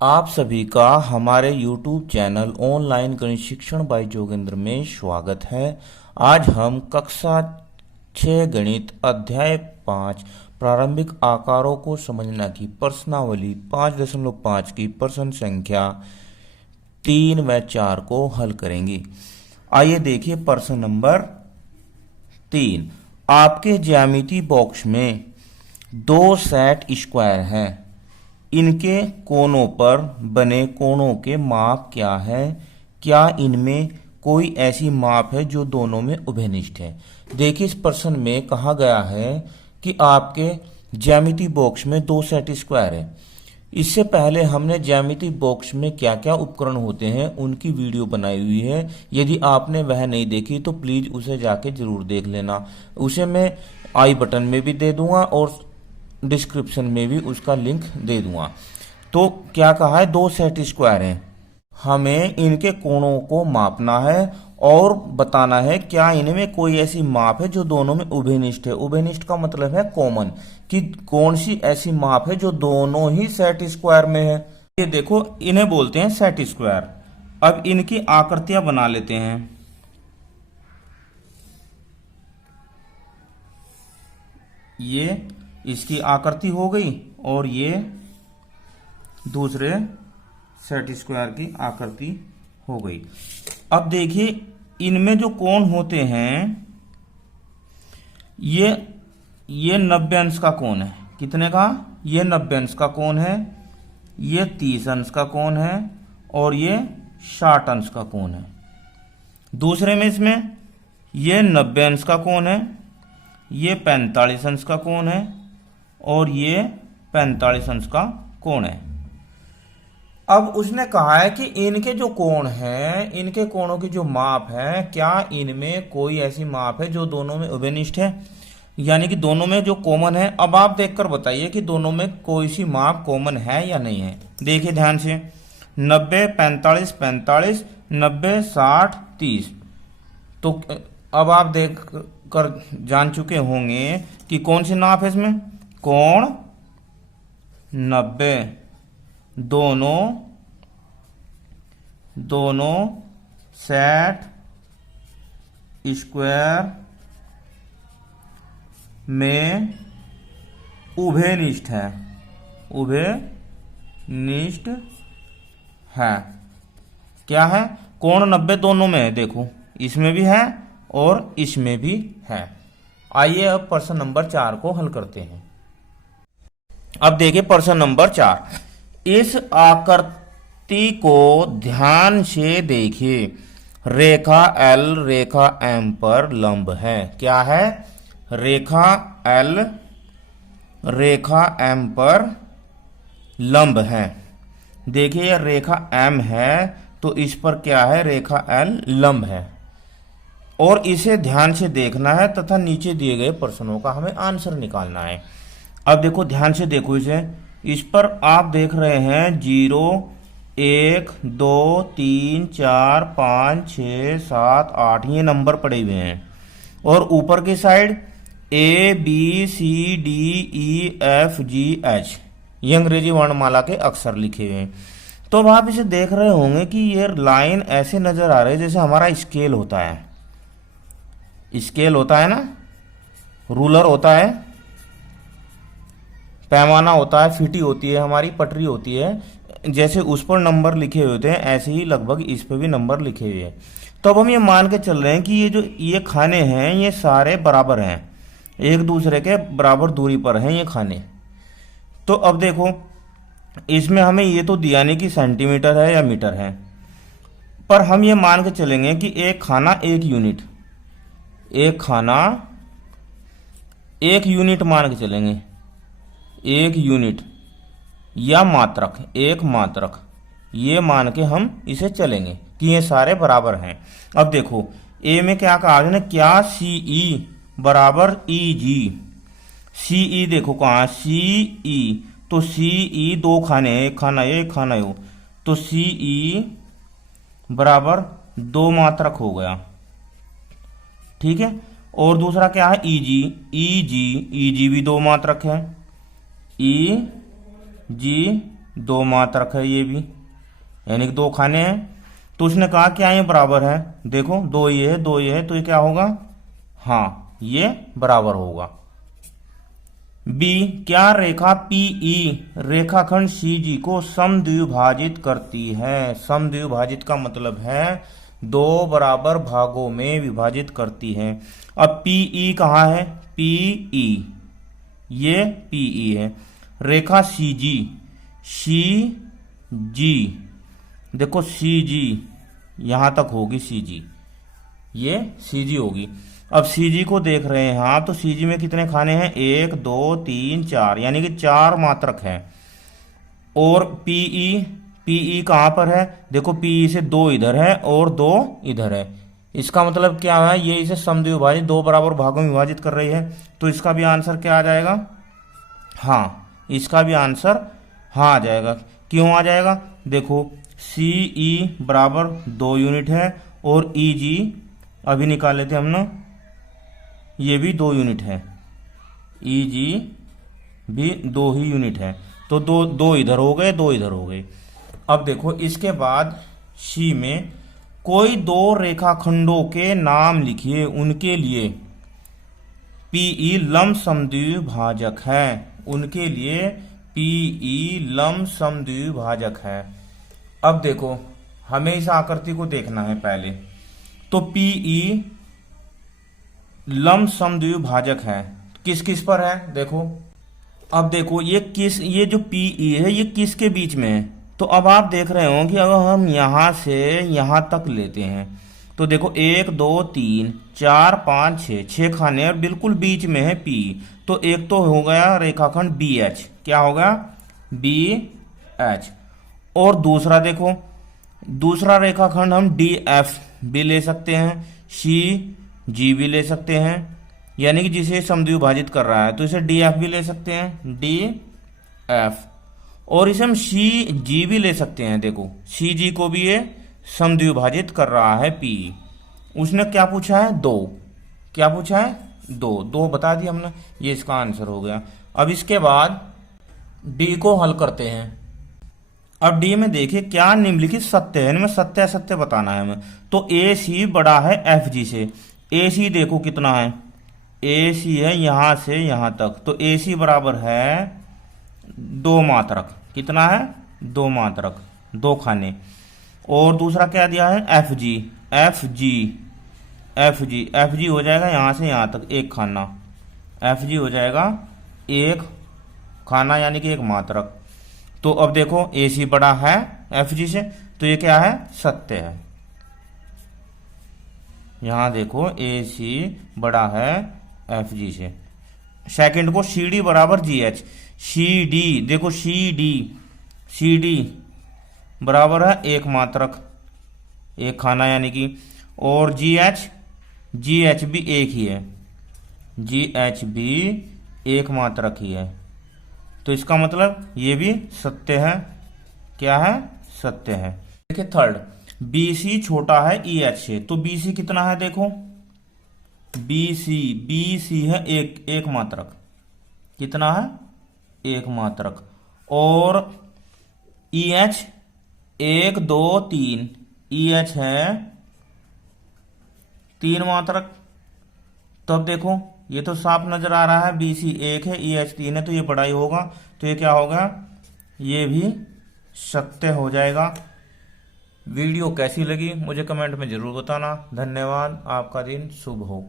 आप सभी का हमारे YouTube चैनल ऑनलाइन गणित शिक्षण बाय जोगेंद्र में स्वागत है। आज हम कक्षा 6 गणित अध्याय 5 प्रारंभिक आकारों को समझना की प्रश्नावली 5.5 की प्रश्न संख्या 3 व 4 को हल करेंगे। आइए देखिए प्रश्न नंबर 3। आपके ज्यामिति बॉक्स में दो सेट स्क्वायर हैं। इनके कोनों पर बने कोणों के माप क्या है? क्या इनमें कोई ऐसी माप है जो दोनों में उभयनिष्ठ है? देखिए, इस प्रश्न में कहा गया है कि आपके ज्यामिति बॉक्स में दो सेट स्क्वायर है। इससे पहले हमने ज्यामिति बॉक्स में क्या क्या उपकरण होते हैं उनकी वीडियो बनाई हुई है। यदि आपने वह नहीं देखी तो प्लीज उसे जाके जरूर देख लेना। उसे मैं आई बटन में भी दे दूंगा और डिस्क्रिप्शन में भी उसका लिंक दे दूंगा। तो क्या कहा है, दो सेट स्क्वायर हैं, हमें इनके कोणों को मापना है और बताना है क्या इनमें कोई ऐसी माप है जो दोनों में उभयनिष्ठ है। उभयनिष्ठ का मतलब है कॉमन, कि कौन सी ऐसी माप है जो दोनों ही सेट स्क्वायर में है। ये देखो, इन्हें बोलते हैं सेट स्क्वायर। अब इनकी आकृतियां बना लेते हैं। ये इसकी आकृति हो गई और ये दूसरे सेट स्क्वायर की आकृति हो गई। अब देखिए, इनमें जो कोण होते हैं ये 90 अंश का कोण है। कितने का? ये 90 अंश का कोण है, ये 30 अंश का कोण है और ये 60 अंश का कोण है। दूसरे में इसमें ये 90 अंश का कोण है, ये 45 अंश का कोण है और ये 45 अंश का कोण है। अब उसने कहा है कि इनके जो कोण हैं, इनके कोणों की जो माप है, क्या इनमें कोई ऐसी माप है जो दोनों में उभयनिष्ठ है, यानी कि दोनों में जो कॉमन है। अब आप देखकर बताइए कि दोनों में कोई सी माप कॉमन है या नहीं है। देखिए ध्यान से, 90 45 45, 90 60 30। तो अब आप देख कर जान चुके होंगे कि कौन सी नाप है इसमें। कोण 90 दोनों सेट स्क्वायर में उभयनिष्ठ है। उभयनिष्ठ है। क्या है? कोण 90 दोनों में है। देखो, इसमें भी है और इसमें भी है। आइए अब प्रश्न नंबर 4 को हल करते हैं। अब देखिए प्रश्न नंबर 4। इस आकृति को ध्यान से देखिए। रेखा L रेखा M पर लंब है। क्या है? रेखा L रेखा M पर लंब है। देखिए, यह रेखा M है तो इस पर क्या है? रेखा L लंब है और इसे ध्यान से देखना है तथा नीचे दिए गए प्रश्नों का हमें आंसर निकालना है। अब देखो, ध्यान से देखो इसे। इस पर आप देख रहे हैं 0 1 2 3 4 5 6 7 8 ये नंबर पड़े हुए हैं और ऊपर की साइड ABCDEFGH ये अंग्रेजी वर्णमाला के अक्षर लिखे हुए हैं। तो अब आप इसे देख रहे होंगे कि ये लाइन ऐसे नजर आ रही है जैसे हमारा स्केल होता है। स्केल होता है ना, रूलर होता है, पैमाना होता है, फीटी होती है, हमारी पटरी होती है। जैसे उस पर नंबर लिखे हुए होते हैं ऐसे ही लगभग इस पर भी नंबर लिखे हुए हैं। तो अब हम ये मान के चल रहे हैं कि ये खाने हैं, ये सारे बराबर हैं, एक दूसरे के बराबर दूरी पर हैं ये खाने। तो अब देखो, इसमें हमें ये तो दिया नहीं कि सेंटीमीटर है या मीटर है, पर हम ये मान के चलेंगे कि एक खाना 1 यूनिट, एक खाना 1 यूनिट मान के चलेंगे। 1 यूनिट या मात्रक, एक मात्रक, ये मान के हम इसे चलेंगे कि ये सारे बराबर हैं। अब देखो, ए में क्या कहा है, क्या CE बराबर EG। CE देखो कहाँ, CE तो CE 2 खाने हैं, एक खाना ये एक खाना ये, तो CE बराबर 2 मात्रक हो गया। ठीक है, और दूसरा क्या है? EG भी 2 मात्रक है। EG 2 मात्रक है ये भी, यानी कि 2 खाने हैं। तो उसने कहा क्या ये बराबर है, देखो 2 ये है 2 ये है, तो ये क्या होगा, हाँ ये बराबर होगा। बी, क्या रेखा पीई रेखाखंड सीजी को समद्विभाजित करती है। समद्विभाजित का मतलब है 2 बराबर भागों में विभाजित करती है। अब पीई कहाँ है, पीई, ये पीई है। रेखा सीजी, सीजी, देखो सीजी यहां तक होगी, सीजी, ये सीजी होगी। अब सीजी को देख रहे हैं आप, तो सीजी में कितने खाने हैं, 1 2 3 4, यानी कि 4 मात्रक है। और पीई, पीई कहां पर है, देखो पीई से 2 इधर है और 2 इधर है। इसका मतलब क्या है, ये इसे समद्विभाजित 2 बराबर भागों में विभाजित कर रही है। तो इसका भी आंसर क्या आ जाएगा, हाँ इसका भी आंसर हाँ आ जाएगा। क्यों आ जाएगा, देखो सीई बराबर 2 यूनिट है और ईजी अभी निकाल लेते हम ना, ये भी 2 यूनिट है, ईजी भी 2 ही यूनिट है। तो 2 इधर हो गए 2 इधर हो गए। अब देखो इसके बाद सी में कोई 2 रेखाखंडों के नाम लिखिए, उनके लिए पीई लंब समद्विभाजक है, उनके लिए पीई लंब समद्विभाजक है। अब देखो हमें इस आकृति को देखना है पहले, तो पीई लंब समद्विभाजक है किस किस पर है, देखो अब देखो ये जो पीई है ये किसके बीच में है। तो अब आप देख रहे हो कि अगर हम यहां से यहां तक लेते हैं, तो देखो 1 2 3 4 5 6 खाने और बिल्कुल बीच में है पी। तो एक तो हो गया रेखाखंड बी एच, क्या होगा, बी एच। और दूसरा देखो, दूसरा रेखाखंड हम डी एफ भी ले सकते हैं, सी जी भी ले सकते हैं, यानी कि जिसे समद्विभाजित कर रहा है, तो इसे डी एफ भी ले सकते हैं, डी एफ। और इसे हम सी जी भी ले सकते हैं, देखो सी जी को भी ये समद्विभाजित कर रहा है पी। उसने क्या पूछा है, 2, क्या पूछा है, 2 बता दिया हमने, ये इसका आंसर हो गया। अब इसके बाद डी को हल करते हैं। अब डी में देखिए क्या निम्नलिखित सत्य है, इनमें सत्य असत्य बताना है हमें। तो ए सी बड़ा है एफ जी से, ए सी देखो कितना है, ए सी है यहां से यहां तक, तो ए सी बराबर है 2 मात्रक, कितना है, 2 मात्रक, 2 खाने। और दूसरा क्या दिया है, F G, F G, F G, F G हो जाएगा यहां से यहां तक 1 खाना, एफ जी हो जाएगा 1 खाना यानी कि 1 मात्रक। तो अब देखो ए सी बड़ा है एफ जी से, तो ये क्या है, सत्य है। यहां देखो ए सी बड़ा है एफ जी से। सेकंड को सी डी बराबर जी एच, सी डी देखो सी डी बराबर है 1 मात्रक, 1 खाना यानी कि। और जी एच भी 1 ही है, जी एच भी 1 मात्रक ही है। तो इसका मतलब ये भी सत्य है, क्या है, सत्य है। देखिए थर्ड, बी सी छोटा है ई एच से, तो बी सी कितना है, देखो बी सी है 1 मात्रक, कितना है, 1 मात्रक। और ई एच 1 2 3, ई एच है 3 मात्रक। तो अब देखो ये तो साफ नजर आ रहा है, बी सी 1 है ई एच 3 है, तो ये बड़ा ही होगा। तो ये क्या होगा, ये भी सत्य हो जाएगा। वीडियो कैसी लगी मुझे कमेंट में जरूर बताना। धन्यवाद, आपका दिन शुभ हो।